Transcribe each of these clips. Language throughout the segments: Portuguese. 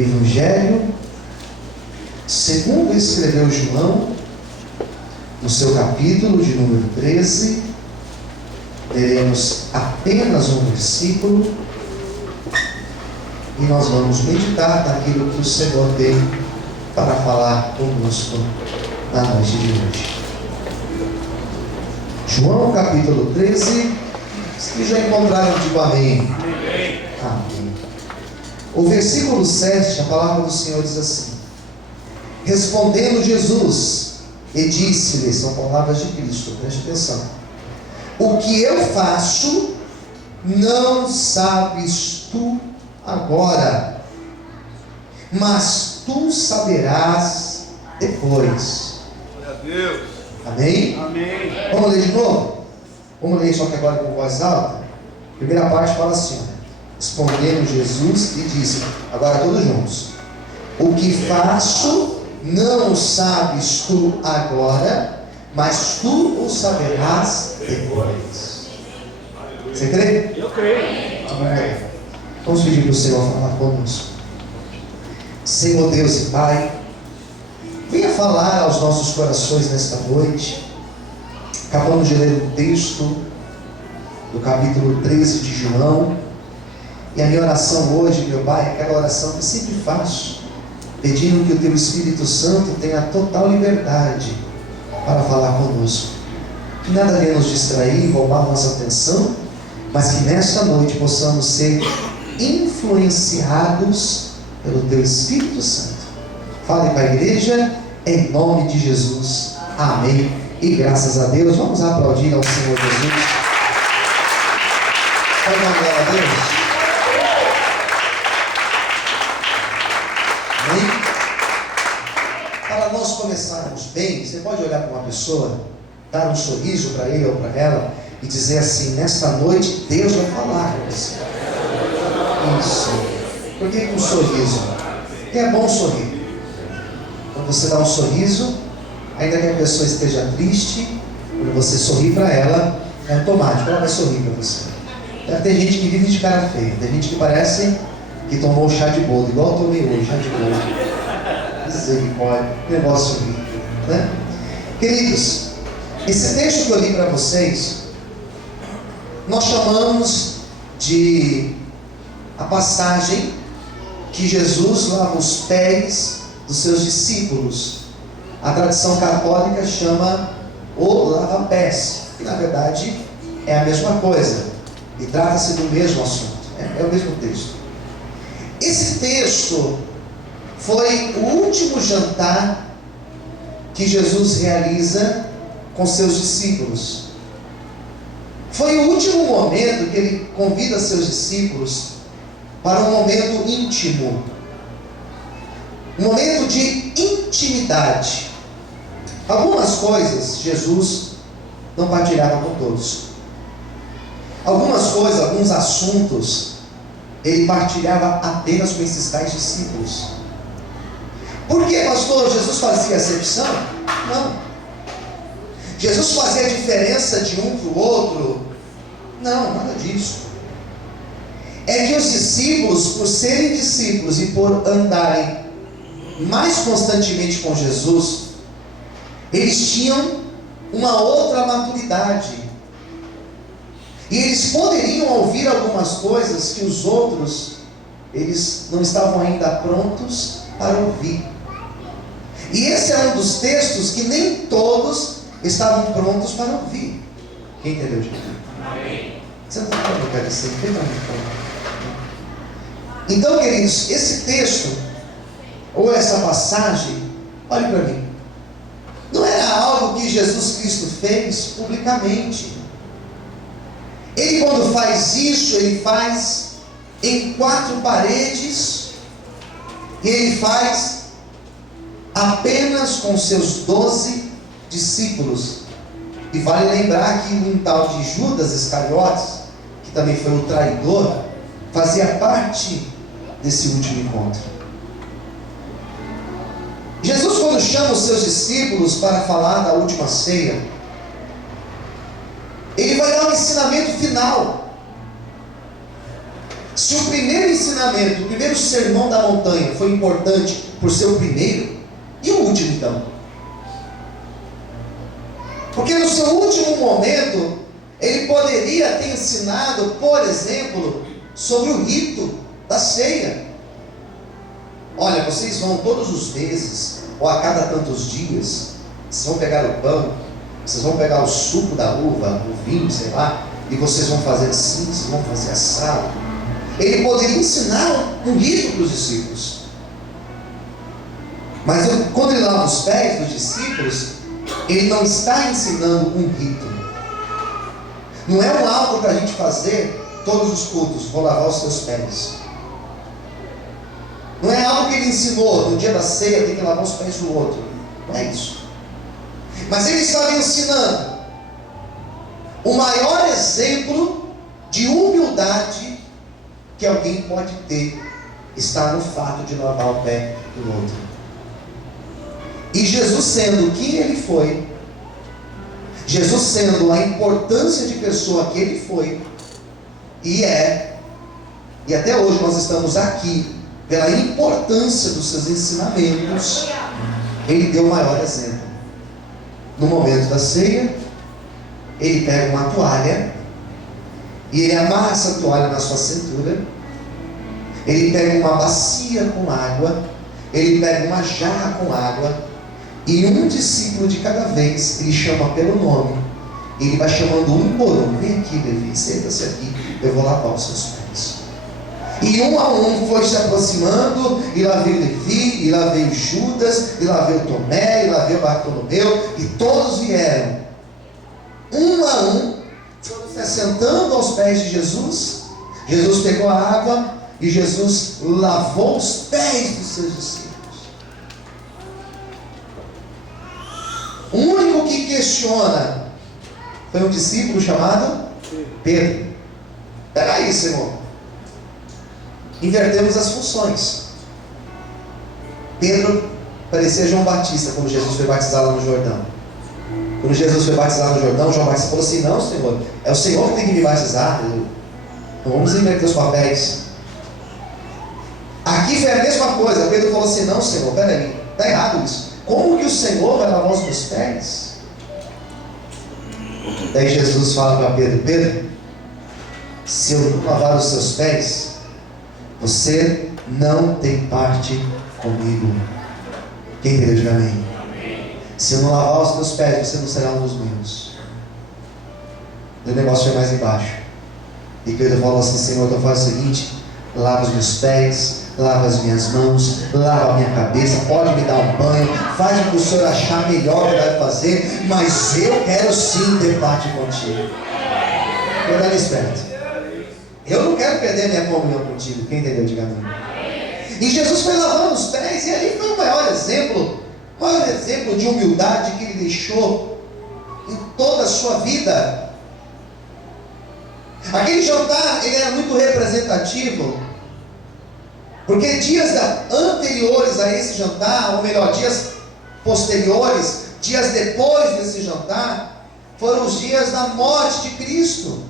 Evangelho segundo escreveu João, no seu capítulo de número 13, leremos apenas um versículo e nós vamos meditar naquilo que o Senhor tem para falar conosco na noite de hoje. João capítulo 13, se já encontraram, digo amém. Amém. O versículo 7, a palavra do Senhor diz assim: respondendo Jesus, e disse-lhe, são palavras de Cristo, preste atenção: o que eu faço, não sabes tu agora, mas tu saberás depois. Glória a Deus. Amém? Amém. Vamos ler de novo? Vamos ler só que agora com voz alta. Primeira parte fala assim: respondendo Jesus e disse, agora todos juntos: o que faço, não sabes tu agora, mas tu o saberás depois. Você crê? Eu creio. Vamos pedir para o Senhor falar conosco. Senhor Deus e Pai, venha falar aos nossos corações nesta noite. Acabamos de ler um texto do capítulo 13 de João, e a minha oração hoje, meu Pai, é aquela oração que sempre faço, pedindo que o Teu Espírito Santo tenha total liberdade para falar conosco, que nada venha nos distrair, roubar nossa atenção, mas que nesta noite possamos ser influenciados pelo Teu Espírito Santo. Fale para a igreja, em nome de Jesus. Amém. E graças a Deus, vamos aplaudir ao Senhor Jesus. Pode dar uma glória a Deus. Amém? Para nós começarmos bem, você pode olhar para uma pessoa, dar um sorriso para ele ou para ela e dizer assim: nesta noite Deus vai falar com você. Isso. Por que um sorriso? Porque é bom sorrir. Quando você dá um sorriso, ainda que a pessoa esteja triste, quando você sorri para ela, é automático, ela vai sorrir para você. Tem gente que vive de cara feia, tem gente que parece que tomou chá de bolo, igual eu tomei hoje, chá de bolo. Misericórdia, negócio horrível, né? Queridos, esse texto que eu li para vocês, nós chamamos de a passagem que Jesus lava os pés dos seus discípulos. A tradição católica chama o lava-pés, que na verdade é a mesma coisa, e trata-se do mesmo assunto, é o mesmo texto. Esse texto foi o último jantar que Jesus realiza com seus discípulos. Foi o último momento que ele convida seus discípulos para um momento íntimo, um momento de intimidade. Algumas coisas Jesus não partilhava com todos. Algumas coisas, alguns assuntos, ele partilhava apenas com esses tais discípulos. Por que, pastor? Jesus fazia acepção? Não. Jesus fazia diferença de um para o outro? Não, nada disso. É que os discípulos, por serem discípulos e por andarem mais constantemente com Jesus, eles tinham uma outra maturidade. E eles poderiam ouvir algumas coisas que os outros, eles não estavam ainda prontos para ouvir. E esse é um dos textos que nem todos estavam prontos para ouvir. Quem entendeu, gente? Amém. Você não está falando, eu quero dizer, vem para mim. Então, queridos, esse texto, ou essa passagem, olhe para mim, não era algo que Jesus Cristo fez publicamente. Ele, quando faz isso, ele faz em 4 paredes, e ele faz apenas com seus 12 discípulos. E vale lembrar que um tal de Judas Iscariotes, que também foi o traidor, fazia parte desse último encontro. Jesus, quando chama os seus discípulos para falar da última ceia, ele vai dar um ensinamento final. Se o primeiro ensinamento, o primeiro sermão da montanha foi importante por ser o primeiro, e o último então? Porque no seu último momento, ele poderia ter ensinado, por exemplo, sobre o rito da ceia. Olha, vocês vão todos os meses, ou a cada tantos dias, vocês vão pegar o pão, vocês vão pegar o suco da uva, o vinho, sei lá, e vocês vão fazer assim, vocês vão fazer assado. Ele poderia ensinar um rito para os discípulos. Mas quando ele lava os pés dos discípulos, ele não está ensinando um rito. Não é algo para a gente fazer todos os cultos, vou lavar os seus pés. Não é algo que ele ensinou, no dia da ceia tem que lavar os pés do outro. Não é isso. Mas ele estava ensinando o maior exemplo de humildade que alguém pode ter, está no fato de lavar o pé do outro. E Jesus sendo quem ele foi, Jesus sendo a importância de pessoa que ele foi e é, e até hoje nós estamos aqui pela importância dos seus ensinamentos, ele deu o maior exemplo. No momento da ceia, ele pega uma toalha e ele amarra essa toalha na sua cintura. Ele pega uma bacia com água, ele pega uma jarra com água, e um discípulo de cada vez ele chama pelo nome. Ele vai chamando um por um. Vem aqui, Levi, senta-se aqui, eu vou lavar os seus pés. E um a um foi se aproximando, e lá veio Levi, e lá veio Judas, e lá veio Tomé, e lá veio Bartolomeu, e todos vieram, um a um, foram se assentando aos pés de Jesus. Jesus pegou a água, e Jesus lavou os pés dos seus discípulos. O único que questiona foi um discípulo chamado Pedro. Peraí, Senhor, invertemos as funções. Pedro parecia João Batista quando Jesus foi batizado lá no Jordão. Quando Jesus foi batizado no Jordão, João Batista falou assim: não, Senhor, é o Senhor que tem que me batizar. Não vamos inverter os papéis. Aqui foi a mesma coisa. Pedro falou assim: não, Senhor, peraí, está errado isso. Como que o Senhor vai lavar os meus pés? Daí Jesus fala para Pedro: Pedro, se eu não lavar os seus pés, você não tem parte comigo. Quem entendeu? Diga amém. Se eu não lavar os teus pés, você não será um dos meus. O negócio foi mais embaixo. E Pedro falou assim: Senhor, então faz o seguinte: lava os meus pés, lava as minhas mãos, lava a minha cabeça, pode me dar um banho, faz o que o Senhor achar melhor que deve fazer, mas eu quero sim ter parte contigo. Eu era esperto. Eu não quero perder minha comunhão contigo. Quem entendeu? Diga amém. E Jesus foi lavando os pés, e ali foi o maior exemplo de humildade que ele deixou em toda a sua vida. Aquele jantar, ele era muito representativo, porque dias anteriores a esse jantar, ou melhor, dias posteriores, dias depois desse jantar, foram os dias da morte de Cristo.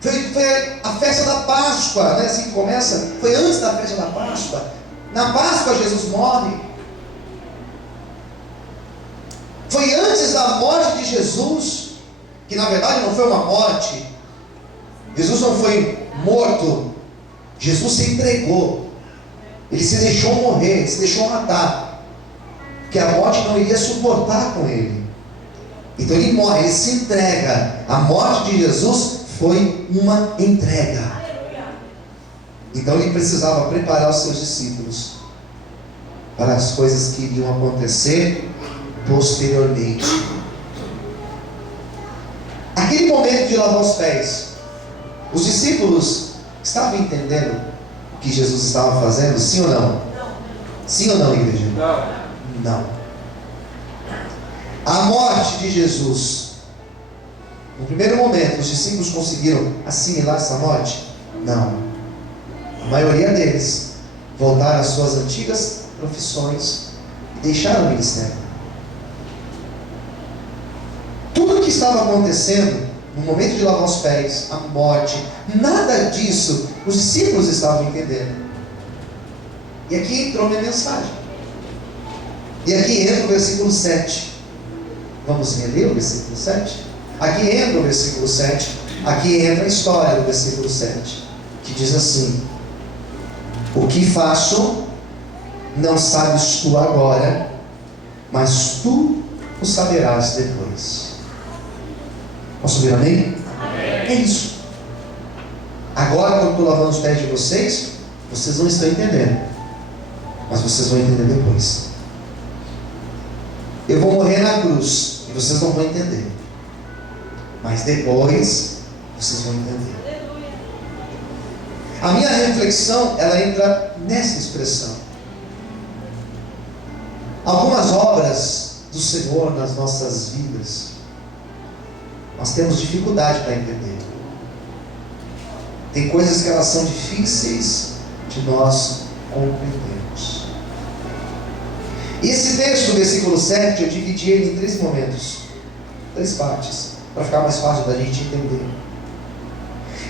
Foi a festa da Páscoa, né? Assim que começa, foi antes da festa da Páscoa. Na Páscoa Jesus morre. Foi antes da morte de Jesus, que na verdade não foi uma morte. Jesus não foi morto. Jesus se entregou. Ele se deixou morrer, ele se deixou matar, porque a morte não iria suportar com ele. Então ele morre, ele se entrega. A morte de Jesus foi uma entrega. Então ele precisava preparar os seus discípulos para as coisas que iriam acontecer posteriormente. Aquele momento de lavar os pés, os discípulos estavam entendendo o que Jesus estava fazendo? Sim ou não? Sim ou não, igreja? Não. A morte de Jesus, no primeiro momento, os discípulos conseguiram assimilar essa morte? Não. A maioria deles voltaram às suas antigas profissões e deixaram o ministério. Tudo o que estava acontecendo no momento de lavar os pés, a morte, nada disso os discípulos estavam entendendo. E aqui entrou minha mensagem. E aqui entra o versículo 7. Vamos reler o versículo 7? Aqui entra o versículo 7. Aqui entra a história do versículo 7, que diz assim: o que faço não sabes tu agora, mas tu o saberás depois. Posso ouvir amém? Amém? É isso. Agora, quando estou lavando os pés de vocês, vocês não estão entendendo, mas vocês vão entender depois. Eu vou morrer na cruz e vocês não vão entender, mas depois vocês vão entender. A minha reflexão, ela entra nessa expressão. Algumas obras do Senhor nas nossas vidas, nós temos dificuldade para entender. Tem coisas que elas são difíceis de nós compreendermos. E esse texto, versículo 7, eu dividi ele em 3 momentos, 3 partes, para ficar mais fácil da gente entender.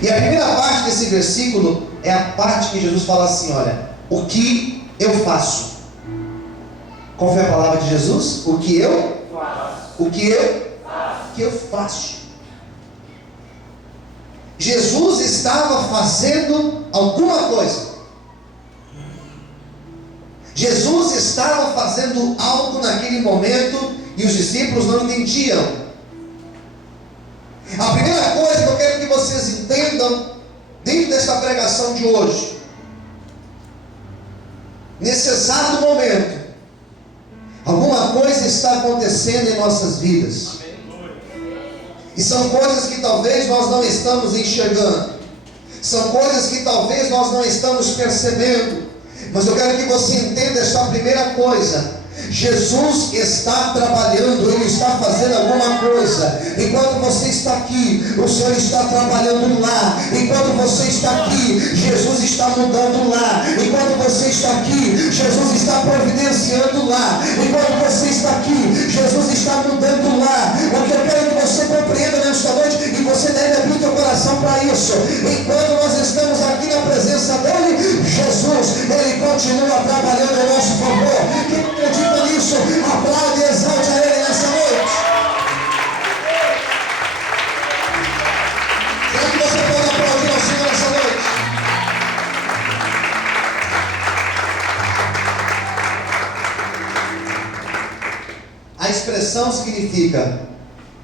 E a primeira parte desse versículo é a parte que Jesus fala assim: olha, o que eu faço. Qual foi a palavra de Jesus? O que eu faço. O que eu faço. O que eu faço. Jesus estava fazendo alguma coisa. Jesus estava fazendo algo naquele momento e os discípulos não entendiam. A primeira coisa que eu quero que vocês entendam dentro dessa pregação de hoje, nesse exato momento, alguma coisa está acontecendo em nossas vidas. E são coisas que talvez nós não estamos enxergando. São coisas que talvez nós não estamos percebendo. Mas eu quero que você entenda esta primeira coisa. Jesus está trabalhando, Ele está fazendo alguma coisa. Enquanto você está aqui, o Senhor está trabalhando lá. Enquanto você está aqui, Jesus está mudando lá. Enquanto você está aqui, Jesus está providenciando lá. Enquanto você está aqui, Jesus está mudando lá. O que eu quero que você compreenda nesta noite, e você deve abrir teu coração para isso. Enquanto nós estamos aqui na presença dEle, Jesus, Ele continua trabalhando em nosso favor. Quem acredita nisso, aplaude e exalte a Ele nessa noite. Será que você pode aplaudir ao Senhor nessa noite? A expressão significa: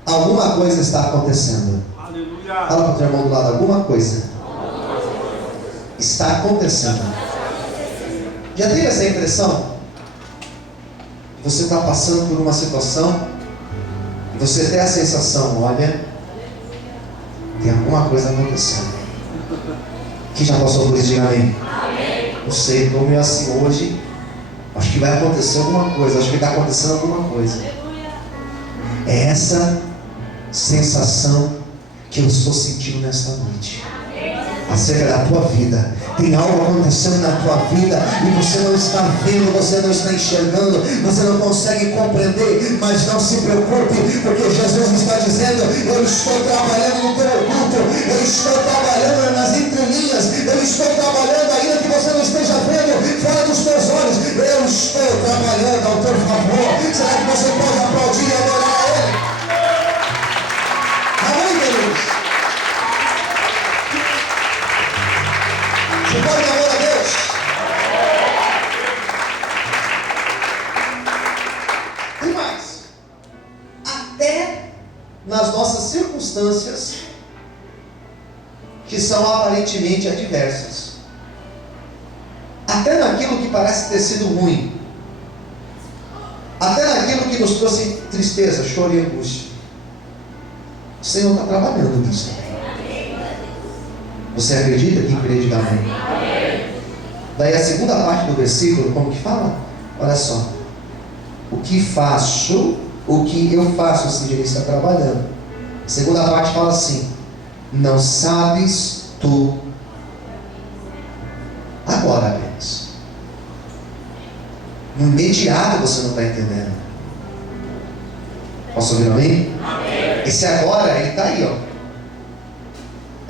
alguma coisa está acontecendo. Aleluia. Fala para o teu irmão do lado: alguma coisa está acontecendo. Já teve essa impressão? Você está passando por uma situação e você tem a sensação: olha, tem alguma coisa acontecendo. Quem já passou por isso, diga amém. Não sei, estou meio assim hoje. Acho que vai acontecer alguma coisa. Acho que está acontecendo alguma coisa. É essa sensação que eu estou sentindo nesta noite acerca da tua vida. Tem algo acontecendo na tua vida e você não está vendo, você não está enxergando, você não consegue compreender, mas não se preocupe, porque Jesus está dizendo: eu estou trabalhando no teu oculto, eu estou trabalhando nas entrelinhas, eu estou trabalhando ainda que você não esteja vendo fora dos teus olhos, eu estou trabalhando ao teu favor. Será que você pode aplaudir e adorar a Ele? Amém, queridos? Você pode dar glória a Deus? Tem mais. Até nas nossas circunstâncias, que são aparentemente adversas, até naquilo que parece ter sido ruim, até naquilo que nos trouxe tristeza, choro e angústia, o Senhor está trabalhando nisso. Você acredita? Quem crê, diga amém. Daí a segunda parte do versículo, como que fala? Olha só: o que faço, o que eu faço, ou seja, Ele está trabalhando. A segunda parte fala assim: não sabes tu agora apenas. No imediato você não está entendendo. Posso ouvir amém? Esse agora, ele está aí, ó.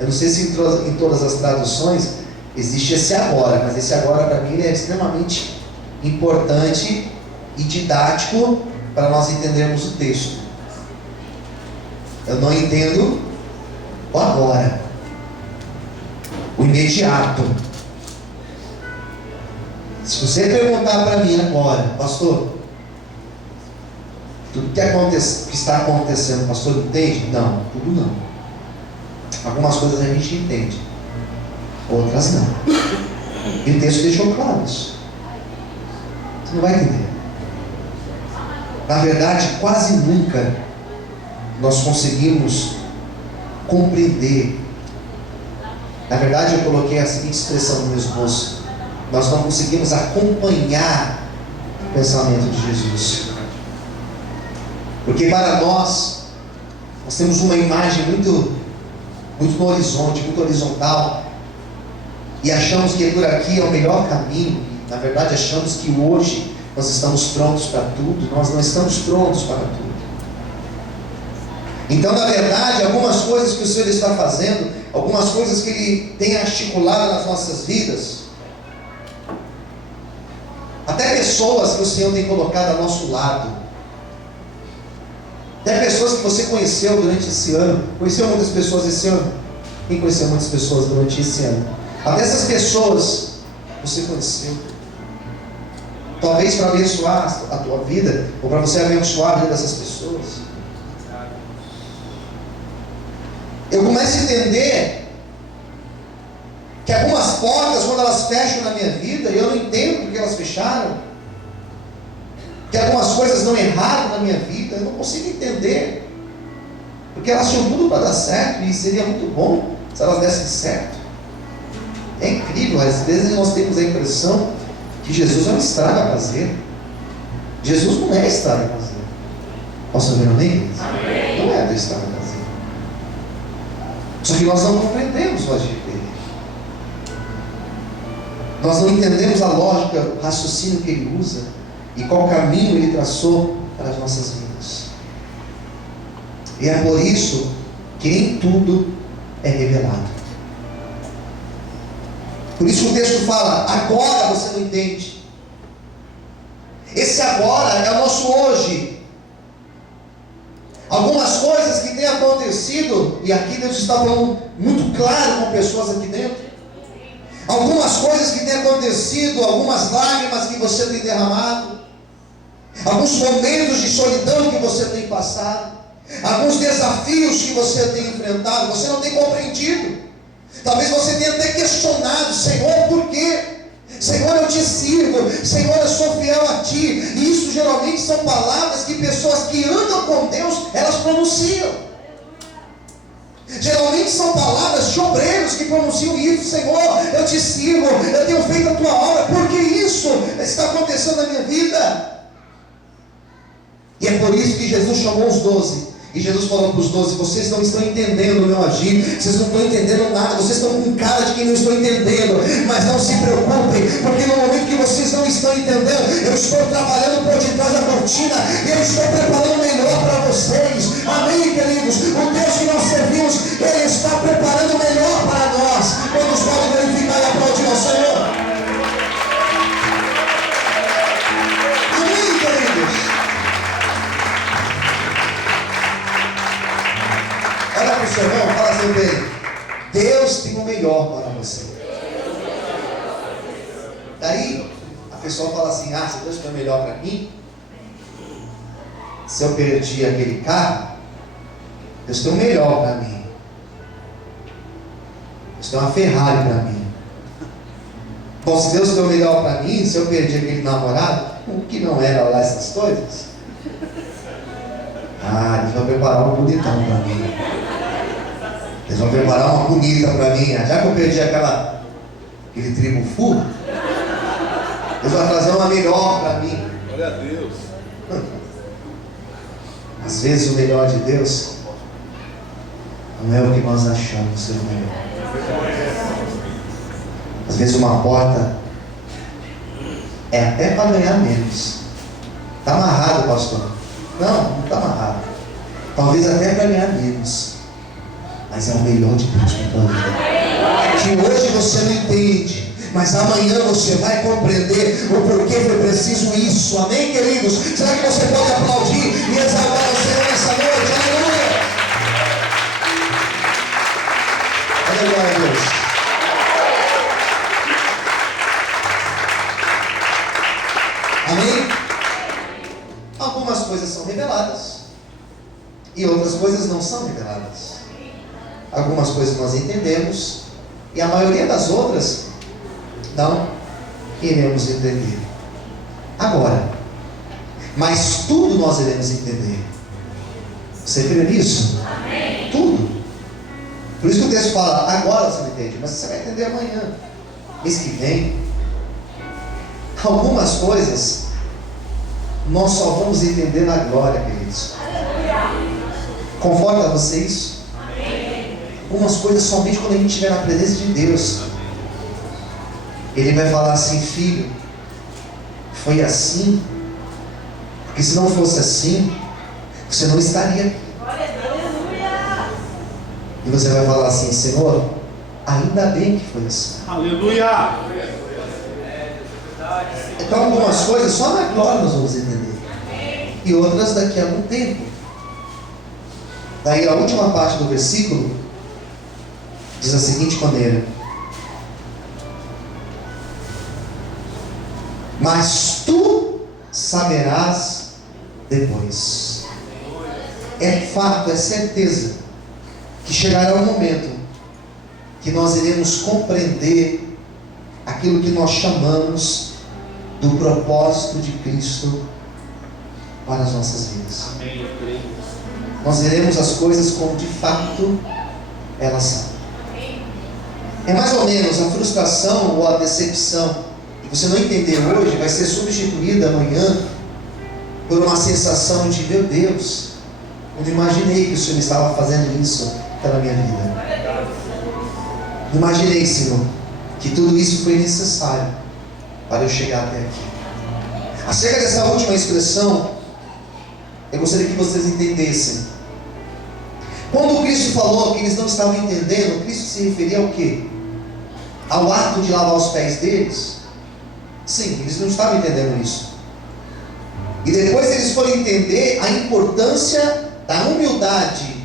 Eu não sei se em todas as traduções existe esse agora, mas esse agora para mim é extremamente importante e didático para nós entendermos o texto. Eu não entendo o agora, o imediato. Se você perguntar para mim agora, pastor, tudo que está acontecendo, pastor, entende? Não, tudo não. Algumas coisas a gente entende, outras não. E o texto deixou claro isso. Você não vai entender. Na verdade, quase nunca nós conseguimos compreender. Na verdade, eu coloquei a seguinte expressão no meu esboço: nós não conseguimos acompanhar o pensamento de Jesus. Porque para nós temos uma imagem muito no horizonte, muito horizontal, e achamos que por aqui é o melhor caminho. Na verdade, achamos que hoje nós estamos prontos para tudo. Nós não estamos prontos para tudo. Então, na verdade, algumas coisas que o Senhor está fazendo, algumas coisas que Ele tem articulado nas nossas vidas, até pessoas que o Senhor tem colocado ao nosso lado, até pessoas que você conheceu durante esse ano. Conheceu muitas pessoas esse ano? Quem conheceu muitas pessoas durante esse ano? Até essas pessoas você conheceu, talvez para abençoar a tua vida, ou para você abençoar a vida dessas pessoas. Eu começo a entender que algumas portas, quando elas fecham na minha vida, e eu não entendo porque elas fecharam, que algumas coisas não erraram na minha vida, eu não consigo entender, porque elas tinham tudo para dar certo, e seria muito bom se elas dessem certo. É incrível, às vezes nós temos a impressão que Jesus é um estraga prazer. Jesus não é estraga prazer. Posso ouvir amém? Não é do estraga prazer. Só que nós não compreendemos o agir dele. Nós não entendemos a lógica, o raciocínio que ele usa e qual caminho ele traçou para as nossas vidas. E é por isso que em tudo é revelado. Por isso que o texto fala: agora você não entende. Esse agora é o nosso hoje. Algumas coisas que têm acontecido, e aqui Deus está falando muito claro com pessoas aqui dentro. Algumas coisas que têm acontecido, algumas lágrimas que você tem derramado, alguns momentos de solidão que você tem passado, alguns desafios que você tem enfrentado, você não tem compreendido. Talvez você tenha até questionado: Senhor, por quê? Senhor, eu te sirvo. Senhor, eu sou fiel a ti. E isso geralmente são palavras que pessoas que andam com Deus, elas pronunciam. Geralmente são palavras de obreiros que pronunciam isso: Senhor, eu te sirvo, eu tenho feito a tua obra, porque isso está acontecendo na minha vida. E é por isso que Jesus chamou os 12. E Jesus falou para os 12: vocês não estão entendendo o meu agir, vocês não estão entendendo nada, vocês estão com cara de quem não estão entendendo, mas não se preocupem, porque no momento que vocês não estão entendendo, eu estou trabalhando por detrás da cortina, e eu estou preparando o melhor para vocês. Amém, queridos? O Deus que nós servimos, Ele está preparando o melhor para nós. Quantos podem verificar e aplaudir ao Senhor? Amém, queridos? Olha para o seu irmão, fala assim para ele: Deus tem o melhor para você. Daí a pessoa fala assim: se Deus tem o melhor para mim, se eu perdi aquele carro, Deus tem o melhor para mim. Deus tem uma Ferrari para mim. Bom, se Deus tem o melhor para mim, se eu perdi aquele namorado, o que não era lá essas coisas, Deus vai preparar um bonitão para mim. Eles vão preparar uma bonita para mim. Já que eu perdi aquele tribo full, Deus vai trazer uma melhor para mim. Glória a Deus. Às vezes o melhor de Deus não é o que nós achamos ser o melhor. Às vezes uma porta é até para ganhar menos. Está amarrado, pastor? Não está amarrado. Talvez até para ganhar menos. mas é o melhor de Deus para a tua vida. Que hoje você não entende, mas amanhã você vai compreender o porquê foi preciso isso. Amém, queridos? Será que você pode aplaudir e exaltar o Senhor nessa noite? Aleluia! Aleluia, Deus. Amém? Algumas coisas são reveladas e outras coisas não são reveladas. Algumas coisas nós entendemos e a maioria das outras não iremos entender. Agora, mas tudo nós iremos entender. Você crê nisso? Amém. Tudo. Por isso que o texto fala, agora você não entende, mas você vai entender amanhã, mês que vem. Algumas coisas nós só vamos entender na glória, queridos. Conforta você isso? Amém. Algumas coisas somente quando a gente estiver na presença de Deus. Ele vai falar assim, filho, foi assim, porque se não fosse assim, você não estaria aqui. E você vai falar assim, Senhor, ainda bem que foi assim. Aleluia! Então algumas coisas só na glória nós vamos entender. E outras daqui a algum tempo. Daí a última parte do versículo diz da seguinte maneira: mas tu saberás depois. É fato, é certeza que chegará um momento que nós iremos compreender aquilo que nós chamamos do propósito de Cristo para as nossas vidas. Amém. Nós veremos as coisas como de fato elas são. É mais ou menos a frustração ou a decepção que você não entender hoje vai ser substituída amanhã por uma sensação de, meu Deus, eu não imaginei que o Senhor estava fazendo isso pela minha vida. Não imaginei, Senhor, que tudo isso foi necessário para eu chegar até aqui. Acerca dessa última expressão, eu gostaria que vocês entendessem. Quando Cristo falou que eles não estavam entendendo, Cristo se referia ao quê? Ao ato de lavar os pés deles? Sim, eles não estavam entendendo isso. E depois eles foram entender a importância da humildade.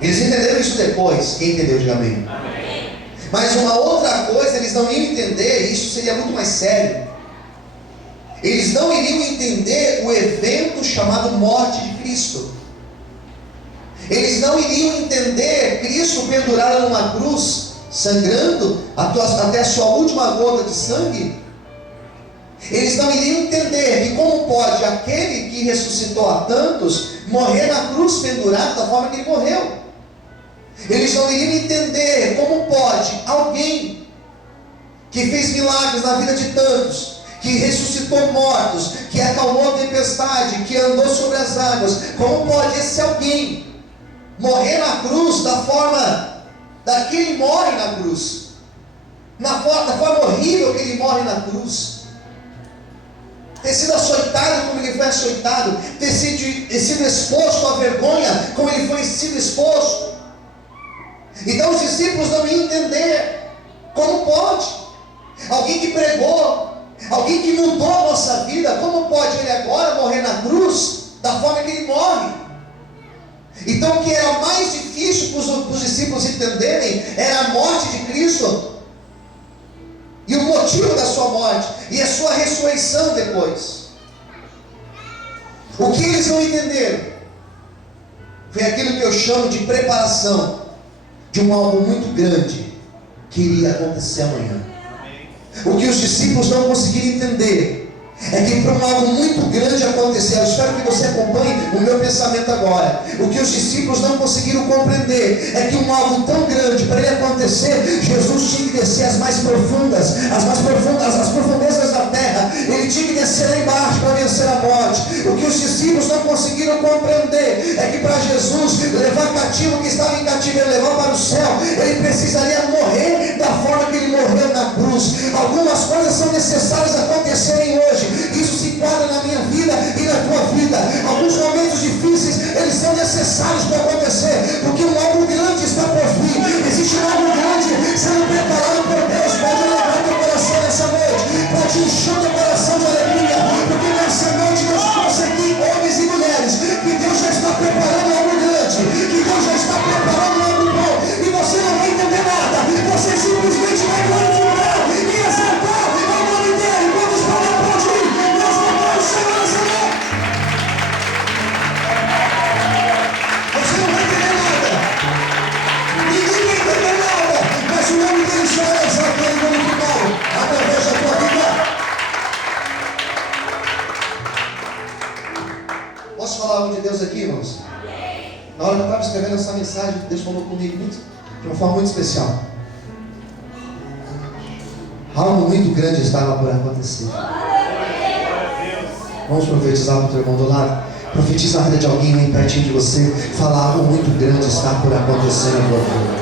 Eles entenderam isso depois. Quem entendeu, diga amém. Amém. Mas uma outra coisa eles não iam entender, e isso seria muito mais sério. Eles não iriam entender o evento chamado morte de Cristo. Eles não iriam entender Cristo pendurado numa cruz, sangrando até a sua última gota de sangue. Eles não iriam entender que como pode aquele que ressuscitou a tantos morrer na cruz pendurado da forma que ele morreu. Eles não iriam entender como pode alguém que fez milagres na vida de tantos, que ressuscitou mortos, que acalmou a tempestade, que andou sobre as águas, como pode esse alguém morrer na cruz da forma que ele morre na cruz, da forma horrível que ele morre na cruz, ter sido açoitado como ele foi açoitado, ter sido exposto à vergonha como ele foi sido exposto. Então os discípulos não iam entender como pode alguém que pregou, alguém que mudou a nossa vida, como pode ele agora morrer na cruz da forma que ele morre? Então o que era mais difícil para os discípulos entenderem era a morte de Cristo e o motivo da sua morte e a sua ressurreição depois. O que eles não entenderam foi aquilo que eu chamo de preparação de um algo muito grande que iria acontecer amanhã. O que os discípulos não conseguiram entender é que para algo muito grande acontecer, eu espero que você acompanhe o meu pensamento agora. O que os discípulos não conseguiram compreender é que algo tão grande, para ele acontecer, Jesus tinha que descer as profundezas da terra. Ele tinha que descer lá embaixo para vencer a morte. O que os discípulos não conseguiram compreender é que para Jesus levar cativo que estava em cativeiro, levar para o céu, ele precisaria morrer da forma que ele morreu na cruz. Algumas coisas são necessárias acontecerem hoje. Isso se enquadra na minha vida e na tua vida. Alguns momentos difíceis, eles são necessários para acontecer, porque algo grande está por de Deus aqui, irmãos? Na hora que eu estava escrevendo essa mensagem, Deus falou comigo de uma forma muito especial. Algo muito grande estava por acontecer. Vamos profetizar para o teu irmão do lado. Profetiza na vida de alguém aí pertinho de você. Fala, algo muito grande está por acontecer na tua vida.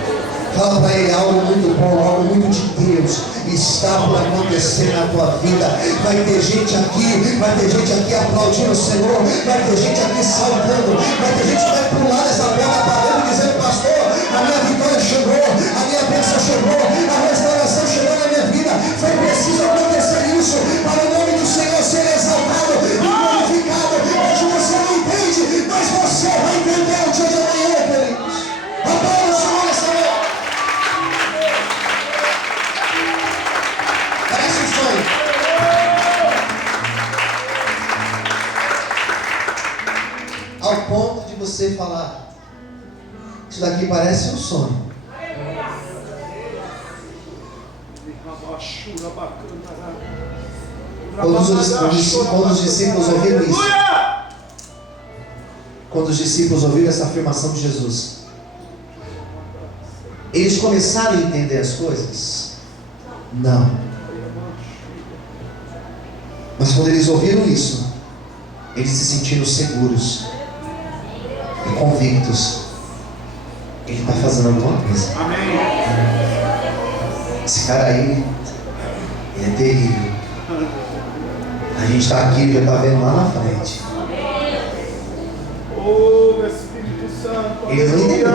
Fala para ele, algo muito bom, algo muito de Deus está por acontecer na tua vida. Vai ter gente aqui aplaudindo o Senhor. Vai ter gente aqui saltando. Vai ter gente que vai pular nessa bola parando, dizendo, pastor, a minha vitória chegou, a minha bênção chegou, a restauração chegou na minha vida. Foi preciso acontecer isso para o nome do Senhor ser exaltado e glorificado. Hoje você não entende, mas você vai entender o dia de amanhã, queridos. Aplauda o Senhor nessa hora. Parece um sonho. Ao ponto de você falar, isso daqui parece um sonho. Quando os discípulos ouviram isso, quando os discípulos ouviram essa afirmação de Jesus, eles começaram a entender as coisas? Não. Mas quando eles ouviram isso, eles se sentiram seguros e convictos. Ele está fazendo alguma coisa. Esse cara aí, ele é terrível. A gente está aqui e já está vendo lá na frente. Ele não entendeu.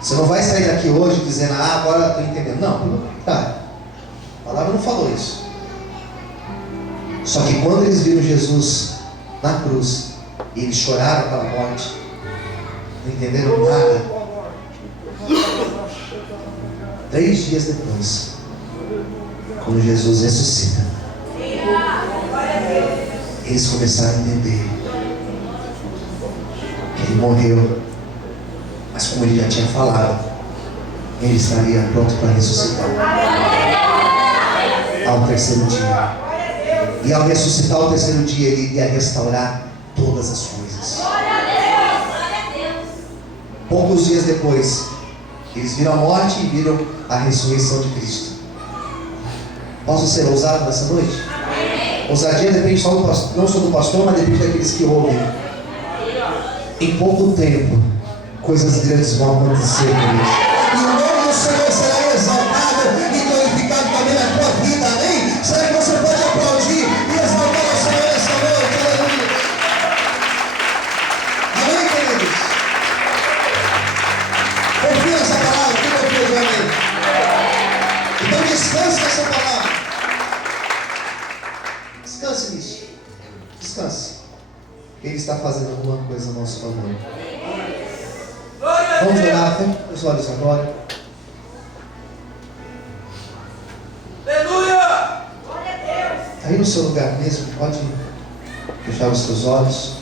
Você não vai sair daqui hoje dizendo, agora estou entendendo. Não, pelo contrário. A palavra não falou isso. Só que quando eles viram Jesus na cruz, e eles choraram pela morte, não entenderam nada. 3 dias depois, quando Jesus ressuscita, eles começaram a entender que ele morreu, mas como ele já tinha falado, ele estaria pronto para ressuscitar ao 3º dia. E ao ressuscitar ao 3º dia, ele iria restaurar todas as coisas. Poucos dias depois, eles viram a morte e viram a ressurreição de Cristo. Posso ser ousado nessa noite? Ousadia depende só não só do pastor, mas depende daqueles que ouvem. Em pouco tempo, coisas grandes vão acontecer, queridos. E o nome do Senhor será exaltado e glorificado também na tua vida, amém? Será que você pode aplaudir e exaltar o Senhor nessa noite? Aleluia. Amém, queridos? Confia nessa palavra, quem confia de amém? Então descanse nessa palavra. Descanse nisso. Descanse. Ele está fazendo alguma coisa a nosso favor. Vamos orar, feche os olhos agora. Aleluia! Aí no seu lugar mesmo, pode fechar os seus olhos.